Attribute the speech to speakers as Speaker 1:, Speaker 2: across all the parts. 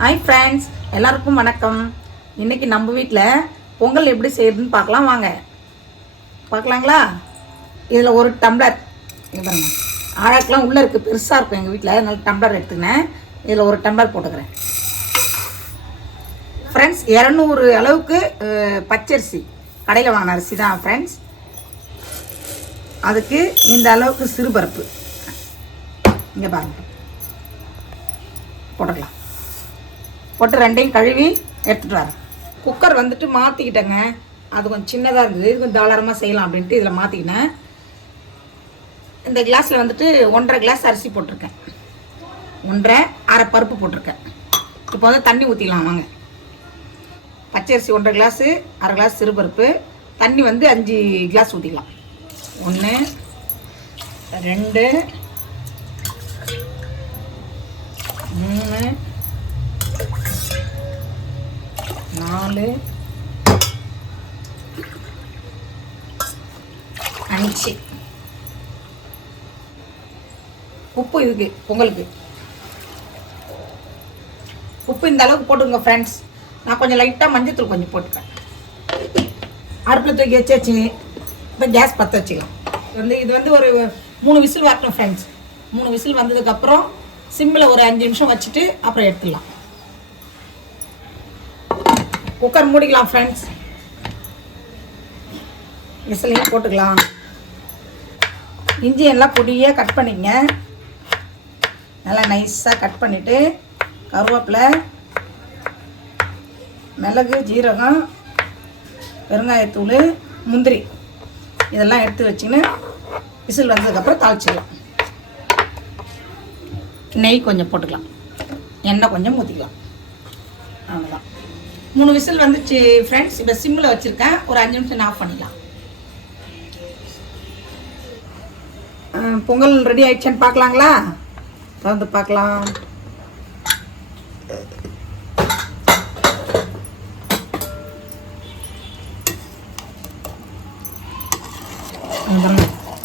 Speaker 1: Hi friends எல்லாருக்கும் வணக்கம். இன்றைக்கி நம்ம வீட்டில் பொங்கல் எப்படி செய்யறதுன்னு பார்க்கலாம் வாங்க. பார்க்கலாங்களா? இதில் ஒரு டம்ளர் இங்க பாருங்க. ஆழக்கெலாம் உள்ளே இருக்குது பெருசாக இருக்கும் எங்கள் வீட்டில் அதனால் டம்ளர் எடுத்துக்கினேன். இதில் ஒரு டம்ளர் போட்டுக்கிறேன். ஃப்ரெண்ட்ஸ் இரநூறு அளவுக்கு பச்சரிசி. கடையில் வாங்கின அரிசி தான் ஃப்ரெண்ட்ஸ் அதுக்கு இந்த அளவுக்கு சிறுபருப்பு. இங்கே பாருங்க. போட்டுக்கலாம். போட்டு ரெண்டையும் கழுவி எடுத்துகிட்டு வரேன் குக்கர் வந்துட்டு மாற்றிக்கிட்டேங்க அது கொஞ்சம் சின்னதாக இருந்தது. இது கொஞ்சம் தாராளமாக செய்யலாம் அப்படின்ட்டு இதில் மாற்றிக்கினேன் இந்த கிளாஸில் வந்துட்டு ஒன்றரை கிளாஸ் அரிசி போட்டிருக்கேன். ஒன்றரை அரை பருப்பு போட்டிருக்கேன். இப்போ வந்து தண்ணி ஊற்றிக்கலாம் வாங்க. பச்சரிசி ஒன்றரை கிளாஸு அரை கிளாஸ் சிறுபருப்பு. தண்ணி வந்து அஞ்சு கிளாஸ் ஊற்றிக்கலாம் ஒன்று ரெண்டு நாலு. அஞ்சு. உப்பு இதுக்கு பொங்கலுக்கு. உப்பு இந்த அளவுக்கு போட்டுங்க ஃப்ரெண்ட்ஸ் நான் கொஞ்சம் லைட்டாக மஞ்சத்தூள் கொஞ்சம் போட்டுக்கிறேன். அடுப்பில் தூக்கி வச்சாச்சு. இப்போ கேஸ் பற்ற வச்சுக்கலாம். வந்து இது வந்து ஒரு மூணு விசில் வரட்டும் ஃப்ரெண்ட்ஸ் மூணு விசில் வந்ததுக்கப்புறம் சிம்மில் ஒரு அஞ்சு நிமிஷம் வச்சுட்டு அப்புறம் எடுத்துடலாம். குக்கர் மூடிக்கலாம் ஃப்ரெண்ட்ஸ் விசிலையும் போட்டுக்கலாம். இஞ்சி எல்லாம் பொடியாக கட் பண்ணிங்க. நல்லா நைஸாக கட் பண்ணிவிட்டு கருவேப்பிலை மிளகு ஜீரகம் பெருங்காயத்தூள் முந்திரி. இதெல்லாம் எடுத்து வச்சுன்னு விசில் வந்ததுக்கப்புறம் தாளிச்சிடலாம். நெய் கொஞ்சம் போட்டுக்கலாம். எண்ணெய் கொஞ்சம் ஊற்றிக்கலாம் அவ்வளோதான் மூணு விசில் வந்துச்சு ஃப்ரெண்ட்ஸ் இப்போ சிம்மில் வச்சுருக்கேன். ஒரு அஞ்சு நிமிஷம் ஆஃப் பண்ணிடலாம். பொங்கல் ரெடி ஆயிடுச்சான்னு பார்க்கலாங்களா? திறந்து பார்க்கலாம்.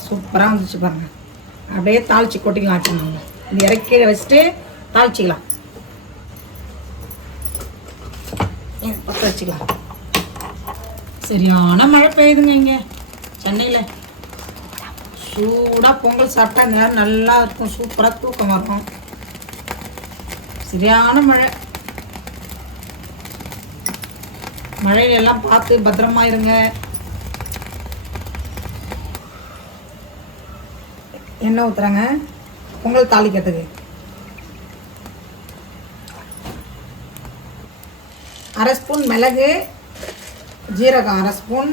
Speaker 1: சூப்பராக வந்துச்சு பாருங்க. அப்படியே தாளிச்சு கொட்டிக்கலாம் வச்சுருந்தாங்க இது இறக்கி கீழே வச்சுட்டு தாளிச்சிக்கலாம் இங்க பற்ற வச்சுக்கலாம். சரியான மழை பெய்யுதுங்க இங்கே. சென்னையில். சூடாக பொங்கல் சாப்பிட்டா நேரம் நல்லா இருக்கும். சூப்பராக தூக்கம் வரும். சரியான மழை. மழையில எல்லாம் பார்த்து பத்திரமா இருங்க எண்ணெய் ஊற்றுறாங்க பொங்கல் தாளிக்கிறதுக்கு அரை ஸ்பூன் மிளகு ஜீரகம் அரை ஸ்பூன்.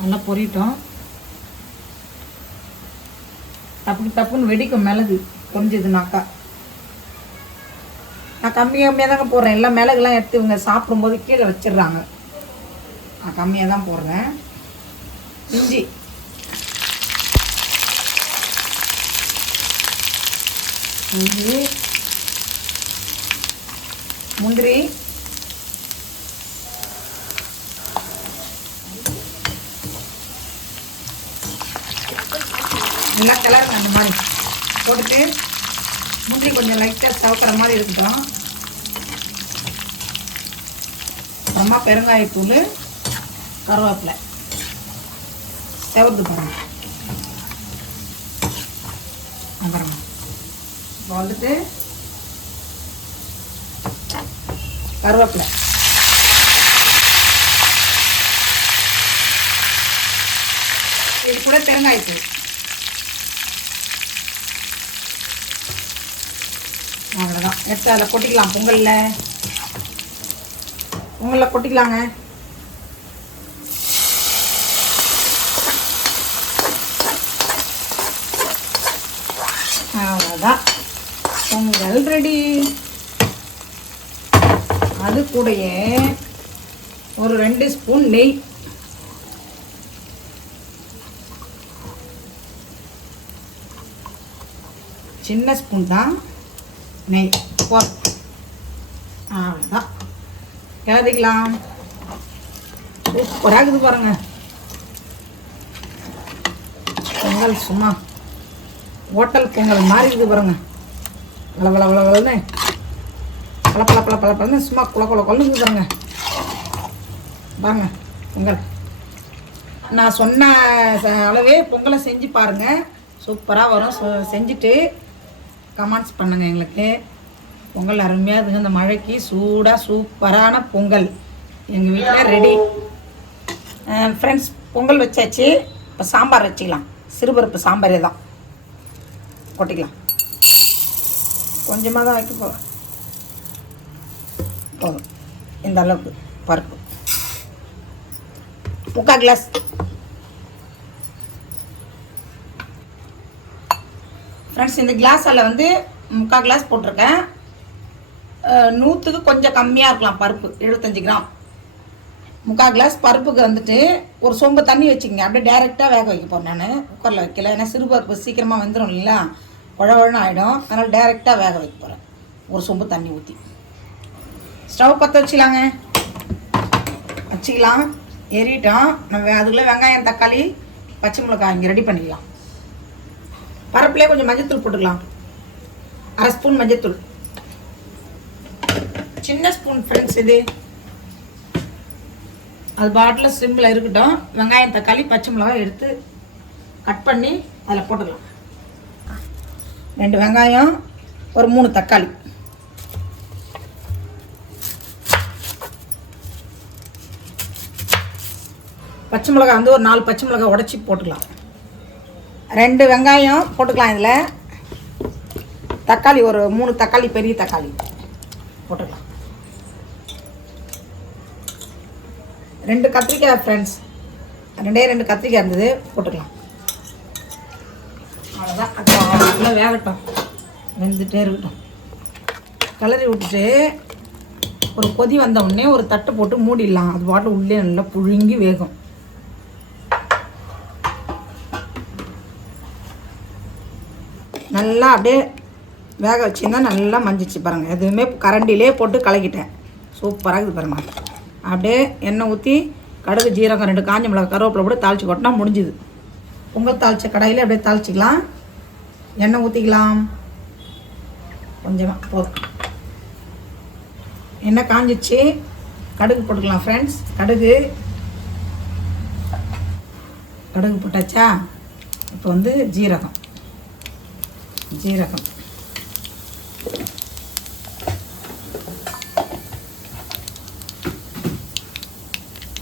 Speaker 1: நல்லா பொரியட்டும். டப்பு டப்புன்னு வெடிக்கும் மிளகு பொரிஞ்சதுனாக்கா. நான் கம்மியாக கம்மியாக தாங்க போடுறேன். எல்லாம் மிளகுலாம் எடுத்து இவங்க சாப்பிடும்போது கீழே வச்சிடுறாங்க. நான் கம்மியாக தான் போடுறேன். இஞ்சி. இஞ்சி முந்திரி நல்லா கலருங்க அந்த மாதிரி. போட்டுட்டு முந்திரி கொஞ்சம் லைட்டாக சவக்கிற மாதிரி இருக்கட்டும் அப்புறமா பெருங்காயத்தூள் கருவேப்பிலை. செவந்து பாருங்க அப்புறமா இப்போ வந்துட்டு கருவேப்பிலை. இது கூட பெருங்காயத்தூள். அவ்வளோதான் எடுத்து அதில் கொட்டிக்கலாம். பொங்கலில். பொங்கலில் கொட்டிக்கலாங்க. அவ்வளோதான் பொங்கல் ரெடி அது கூடயே ஒரு ரெண்டு ஸ்பூன் நெய். சின்ன ஸ்பூன் தான். நெய் போ. அவ்வளோதான் கிளறிக்கலாம் சூப்பராக இருக்குது பாருங்க. பொங்கல் சும்மா. ஹோட்டல் பொங்கல் மாதிரி இருக்குது பாருங்க. வள வள வள வளன்னு பல பல பல பல பழன்னு சும்மா குல குல கொல்லுங்க பாருங்க. பாருங்க பொங்கல். நான் சொன்ன அளவே பொங்கலை செஞ்சு பாருங்கள் சூப்பராக வரும். செஞ்சுட்டு கமெண்ட்ஸ் பண்ணுங்க எங்களுக்கு. பொங்கல் அருமையாக இருக்குங்க இந்த மழைக்கு சூடாக சூப்பரான பொங்கல். எங்கள் வீட்டில் ரெடி ஃப்ரெண்ட்ஸ் பொங்கல் வச்சாச்சு. இப்போ சாம்பார் வச்சுக்கலாம். சிறுபருப்பு சாம்பாரே தான் கொட்டிக்கலாம். கொஞ்சமாக தான் வைக்க போகிறோம் போதும். இந்த அளவுக்கு பருப்பு. முக்கால் கிளாஸ். ஃப்ரெண்ட்ஸ் இந்த கிளாஸில் வந்து முக்கால் கிளாஸ் போட்டிருக்கேன். நூற்றுக்கு கொஞ்சம் கம்மியாக இருக்கலாம் பருப்பு எழுபத்தஞ்சு கிராம். முக்கால் கிளாஸ் பருப்புக்கு வந்துட்டு ஒரு சொம்பு தண்ணி வச்சுக்கங்க. அப்படியே டேரெக்டாக வேக வைக்க போகிறேன் நான். குக்கரில் வைக்கல. ஏன்னா சிறு பருப்பு சீக்கிரமாக வந்துடும் இல்லையா குழவழன்னு ஆகிடும் அதனால் டேரெக்டாக வேக வைக்க போகிறேன் ஒரு சொம்பு தண்ணி ஊற்றி ஸ்டவ் பற்ற வச்சுக்கலாங்க. வச்சுக்கலாம். எரிட்டோம் நம்ம அதுக்குள்ளே வெங்காயம் தக்காளி பச்சை மிளகாய் இங்கே ரெடி பண்ணிக்கலாம். பருப்புலேயே கொஞ்சம் மஞ்சத்தூள் போட்டுக்கலாம். அரை ஸ்பூன் மஞ்சத்தூள். சின்ன ஸ்பூன் ஃப்ரெண்ட்ஸ் இது. அது பாட்டில் சிம்பிள் இருக்கட்டும். வெங்காயம் தக்காளி பச்சை மிளகாய் எடுத்து கட் பண்ணி அதில் போட்டுக்கலாம். ரெண்டு வெங்காயம் ஒரு மூணு தக்காளி. பச்சை மிளகாய் வந்து ஒரு நாலு பச்சை மிளகாய் உடச்சி போட்டுக்கலாம். ரெண்டு வெங்காயம் போட்டுக்கலாம் இதில். தக்காளி ஒரு மூணு தக்காளி பெரிய தக்காளி போட்டுக்கலாம். ரெண்டு கத்திரிக்காய் ஃப்ரெண்ட்ஸ் ரெண்டே ரெண்டு கத்திரிக்காய் இருந்தது போட்டுக்கலாம். அவ்வளோதான் நல்லா வேகட்டும். வெந்துட்டே இருக்கட்டும். கிளறி விட்டுட்டு ஒரு கொதி வந்த உடனே ஒரு தட்டு போட்டு மூடிடலாம். அது பாட்டு உள்ளே நல்லா புழுங்கி வேகும். நல்லா அப்படியே வேக வச்சுருந்தா நல்லா மஞ்சிச்சு பாருங்கள் எதுவுமே கரண்டிலே போட்டு கலக்கிட்டேன். சூப்பராக இருக்குது பாருங்கள் அப்படியே எண்ணெய் ஊற்றி கடுகு ஜீரகம் ரெண்டு காஞ்ச மிளகா கருவேப்பிலை போட்டு தாளிச்சு கொட்டினா முடிஞ்சுது. பொங்கல் தாளிச்ச கடையில் அப்படியே தாளிச்சிக்கலாம். எண்ணெய் ஊற்றிக்கலாம் கொஞ்சமாக போதும். எண்ணெய் காஞ்சிச்சு. கடுகு போட்டுக்கலாம் ஃப்ரெண்ட்ஸ் கடுகு. கடுகு போட்டாச்சா? இப்போ வந்து ஜீரகம். ஜீரகம்.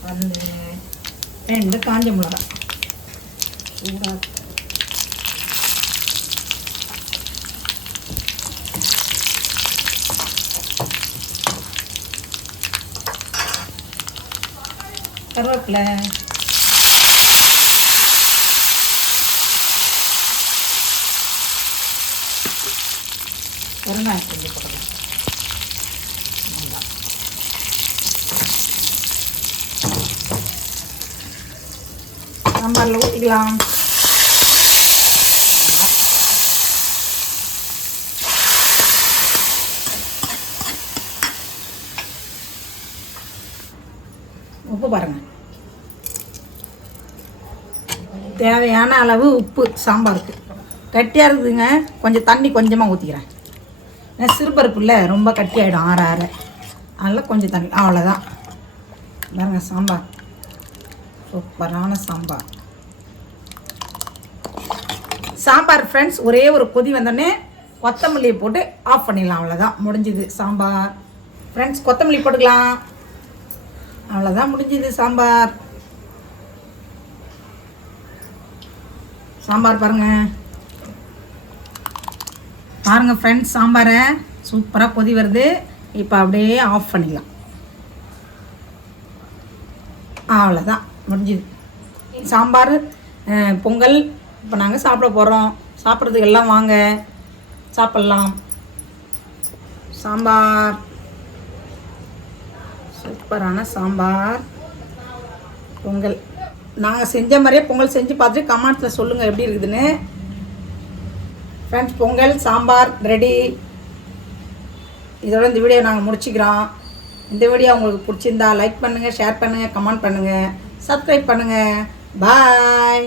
Speaker 1: வந்து ரெண்டு காஞ்ச மிளகா சூடாக கருவேப்பிலை. பெருங்காயம் செஞ்சு போட்டுக்கலாம் சாம்பாரில் ஊற்றிக்கலாம் உப்பு பாருங்க. தேவையான அளவு உப்பு சாம்பாருக்கு. கட்டியாக இருக்குதுங்க. கொஞ்சம் தண்ணி கொஞ்சமாக ஊற்றிக்கிறேன் ஏன்னா சிறுபருப்பு இல்லை ரொம்ப கட்டியாயிடும் ஆற ஆற. அதனால் கொஞ்சம் தண்ணி அவ்வளோதான் பாருங்க சாம்பார். சூப்பரான சாம்பார். சாம்பார் ஃப்ரெண்ட்ஸ் ஒரே ஒரு கொதி வந்தோடனே கொத்தமல்லியை போட்டு ஆஃப் பண்ணிடலாம் அவ்வளோதான் முடிஞ்சுது சாம்பார். ஃப்ரெண்ட்ஸ் கொத்தமல்லி போட்டுக்கலாம். அவ்வளோதான் முடிஞ்சுது சாம்பார். சாம்பார் பாருங்கள் பாருங்கள் ஃப்ரெண்ட்ஸ் சாம்பாரை சூப்பராக கொதி வருது. இப்போ அப்படியே ஆஃப் பண்ணிக்கலாம் அவ்வளோதான் முடிஞ்சுது. சாம்பார் பொங்கல் இப்போ நாங்கள் சாப்பிட போகிறோம் சாப்பிட்றதுக்கு எல்லாம் வாங்க. சாப்பிட்லாம். சாம்பார். சூப்பரான சாம்பார். பொங்கல். நாங்கள் செஞ்ச மாதிரியே பொங்கல் செஞ்சு பார்த்துட்டு கமெண்ட்ஸில் சொல்லுங்கள் எப்படி இருக்குதுன்னு. ஃப்ரெண்ட்ஸ் பொங்கல் சாம்பார் ரெடி இதோட இந்த வீடியோ நாங்கள் முடிச்சுக்கிறோம். இந்த வீடியோ உங்களுக்கு பிடிச்சிருந்தா லைக் பண்ணுங்கள் ஷேர் பண்ணுங்கள் கமெண்ட் பண்ணுங்கள் சப்ஸ்கிரைப் பண்ணுங்கள் பாய்